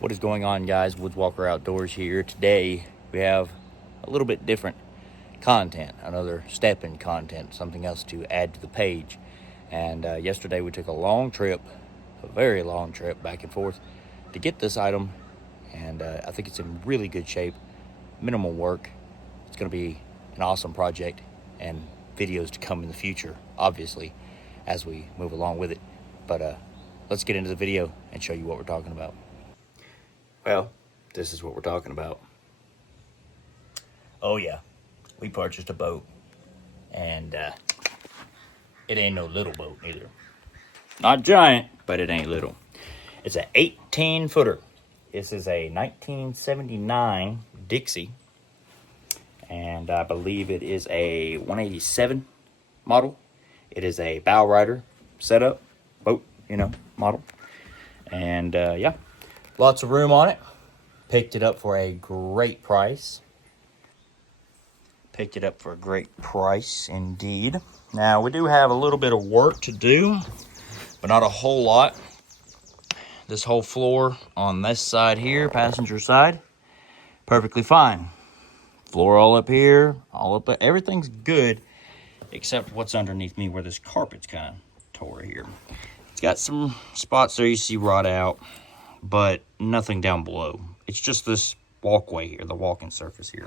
What is going on, guys? Woodswalker Outdoors here. Today we have a little bit different content, another step in content, something else to add to the page. And yesterday we took a long trip, a very long trip back and forth to get this item, and I think it's in really good shape, minimal work. It's going to be an awesome project and videos to come in the future, obviously, as we move along with it. But let's get into the video and show you what we're talking about. Well, this is what we're talking about. Oh yeah, we purchased a boat, and it ain't no little boat either. Not giant, but it ain't little. It's an 18-footer. This is a 1979 Dixie, and I believe it is a 187 model. It is a bow rider setup boat, model. And yeah, lots of room on it. Picked it up for a great price. Picked it up for a great price indeed. Now, we do have a little bit of work to do, but not a whole lot. This whole floor on this side here, passenger side, perfectly fine. Floor all up here, all up, everything's good, except what's underneath me where this carpet's kind of tore here. It's got some spots there you see rot out, but nothing down below. It's just this walkway here, the walking surface here.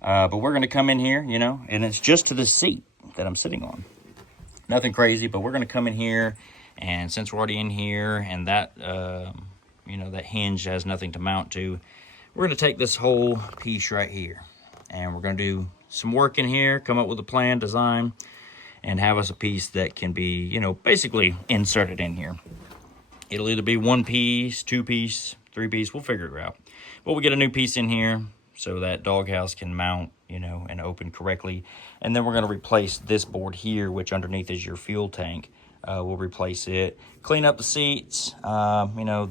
But we're going to come in here, and it's just to the seat that I'm sitting on. Nothing crazy, but we're going to come in here, and since we're already in here, and that, that hinge has nothing to mount to, we're going to take this whole piece right here, and we're going to do some work in here, come up with a plan, design, and have us a piece that can be, basically inserted in here. It'll either be one piece, two piece, three piece, we'll figure it out. But we'll get a new piece in here so that doghouse can mount, and open correctly. And then we're going to replace this board here, which underneath is your fuel tank. We'll replace it, clean up the seats.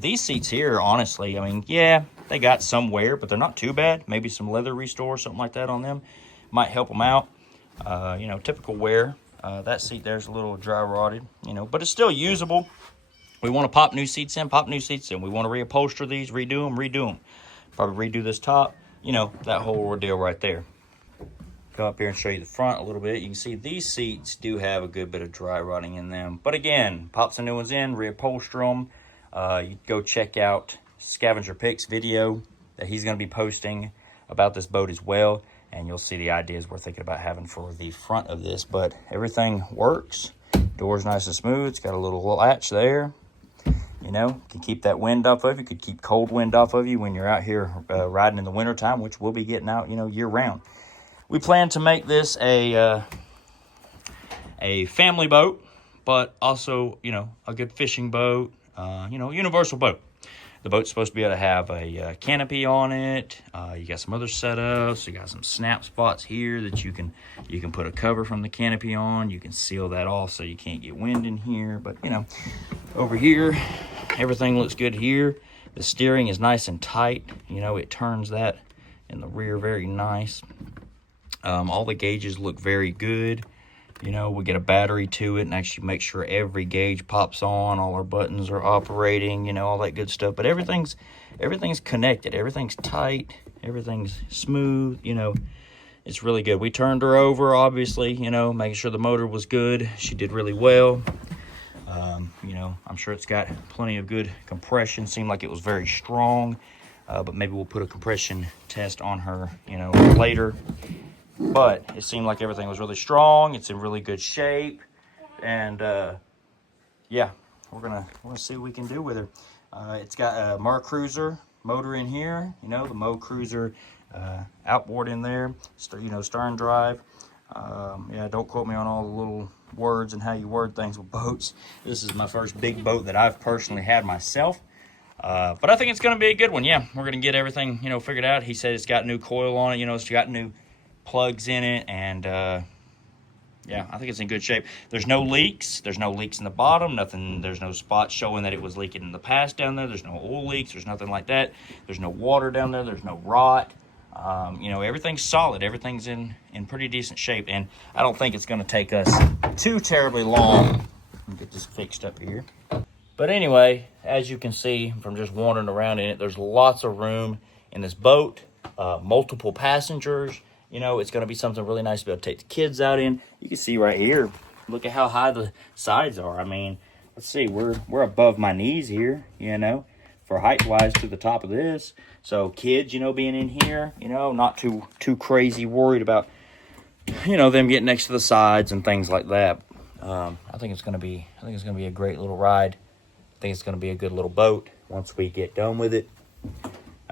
These seats here, honestly, yeah, they got some wear, but they're not too bad. Maybe some leather restore, something like that on them might help them out. Typical wear. That seat there's a little dry rotted, but it's still usable. We want to pop new seats in. We want to reupholster these, redo them. Probably redo this top, that whole ordeal right there. Come up here and show you the front a little bit. You can see these seats do have a good bit of dry rotting in them. But again, pop some new ones in, reupholster them. You go check out Scavenger Picks video that he's going to be posting about this boat as well. And you'll see the ideas we're thinking about having for the front of this. But everything works. Door's nice and smooth. It's got a little latch there. Can keep that wind off of you. Could keep cold wind off of you when you're out here riding in the wintertime, which we'll be getting out, year round. We plan to make this a family boat, but also, a good fishing boat, universal boat. The boat's supposed to be able to have a canopy on it. You got some other setups. You got some snap spots here that you can put a cover from the canopy on. You can seal that off so you can't get wind in here. But, over here, everything looks good here. The steering is nice and tight. It turns that in the rear very nice. All the gauges look very good. We get a battery to it and actually make sure every gauge pops on, all our buttons are operating, all that good stuff. But everything's connected, everything's tight, everything's smooth, it's really good. We turned her over, obviously, making sure the motor was good. She did really well. I'm sure it's got plenty of good compression. Seemed like it was very strong, but maybe we'll put a compression test on her, later. But it seemed like everything was really strong. It's in really good shape. And, yeah, we're gonna see what we can do with her. It's got a Mer Cruiser motor in here. The Mo Cruiser outboard in there. Stern drive. Yeah, don't quote me on all the little words and how you word things with boats. This is my first big boat that I've personally had myself. But I think it's going to be a good one. Yeah, we're going to get everything, figured out. He said it's got new coil on it. It's got new plugs in it, and yeah, I think it's in good shape. There's no leaks in the bottom, nothing. There's no spots showing that it was leaking in the past down there. There's no oil leaks, there's nothing like that. There's no water down there, there's no rot. Everything's solid, everything's in pretty decent shape, and I don't think it's going to take us too terribly long. Let me get this fixed up here. But anyway, as you can see from just wandering around in it, there's lots of room in this boat, multiple passengers. You know, it's going to be something really nice to be able to take the kids out in. You can see right here, look at how high the sides are. I mean, let's see, we're above my knees here, you know, for height-wise to the top of this. So kids, you know, being in here, you know, not too crazy worried about, you know, them getting next to the sides and things like that. I think it's going to be a great little ride. I think it's going to be a good little boat once we get done with it.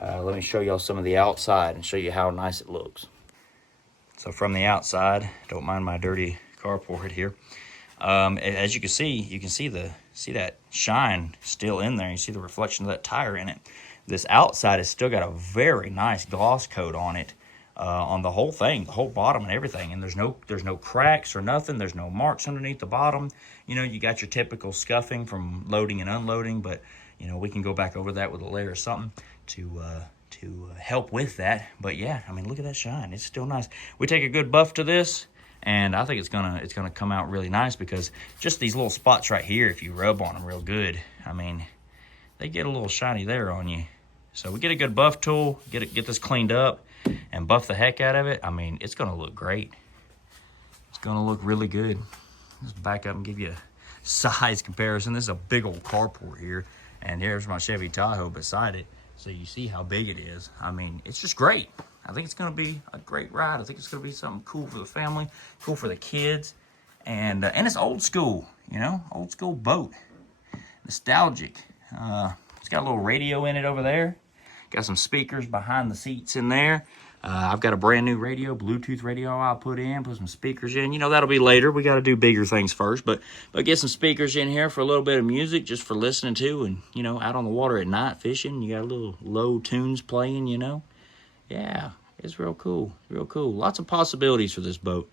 Let me show y'all some of the outside and show you how nice it looks. So from the outside, don't mind my dirty carport here. As you can see that shine still in there. You see the reflection of that tire in it. This outside has still got a very nice gloss coat on it, on the whole thing, the whole bottom and everything. And there's no cracks or nothing. There's no marks underneath the bottom. You know, you got your typical scuffing from loading and unloading, but you know, we can go back over that with a layer or something to help with that. But yeah, I mean, look at that shine. It's still nice. We take a good buff to this, and I think it's gonna come out really nice, because just these little spots right here, if you rub on them real good, I mean, they get a little shiny there on you. So we get a good buff tool, get this cleaned up, and buff the heck out of it. I mean, it's gonna look great. It's gonna look really good. Let's back up and give you a size comparison. This is a big old carport here, and here's my Chevy Tahoe beside it. So you see how big it is. I mean, it's just great. I think it's going to be a great ride. I think it's going to be something cool for the family, cool for the kids, and it's old school, you know, old school boat, nostalgic. It's got a little radio in it over there. Got some speakers behind the seats in there. I've got a brand new radio, Bluetooth radio I'll put some speakers in. You know, that'll be later. We got to do bigger things first, but get some speakers in here for a little bit of music just for listening to, and, you know, out on the water at night fishing. You got a little low tunes playing, you know. Yeah, it's real cool, real cool. Lots of possibilities for this boat.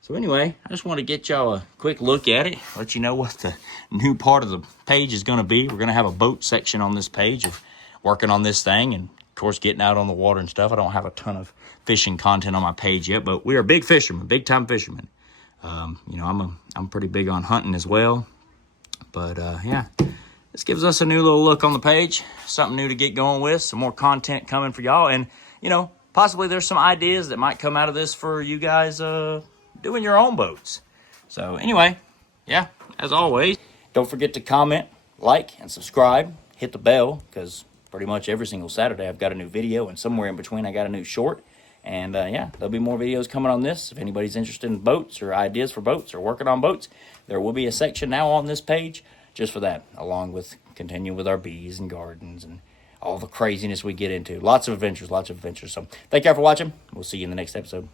So anyway, I just want to get y'all a quick look at it, let you know what the new part of the page is going to be. We're going to have a boat section on this page of working on this thing, and of course, getting out on the water and stuff. I don't have a ton of fishing content on my page yet, but we are big fishermen, big time fishermen. You know, I'm pretty big on hunting as well. But yeah, this gives us a new little look on the page, something new to get going with, some more content coming for y'all, and you know, possibly there's some ideas that might come out of this for you guys doing your own boats. So anyway, yeah, as always, don't forget to comment, like, and subscribe. Hit the bell, because pretty much every single Saturday I've got a new video, and somewhere in between I got a new short. And yeah, there'll be more videos coming on this. If anybody's interested in boats or ideas for boats or working on boats, there will be a section now on this page just for that, along with continuing with our bees and gardens and all the craziness we get into. Lots of adventures. So thank y'all for watching. We'll see you in the next episode.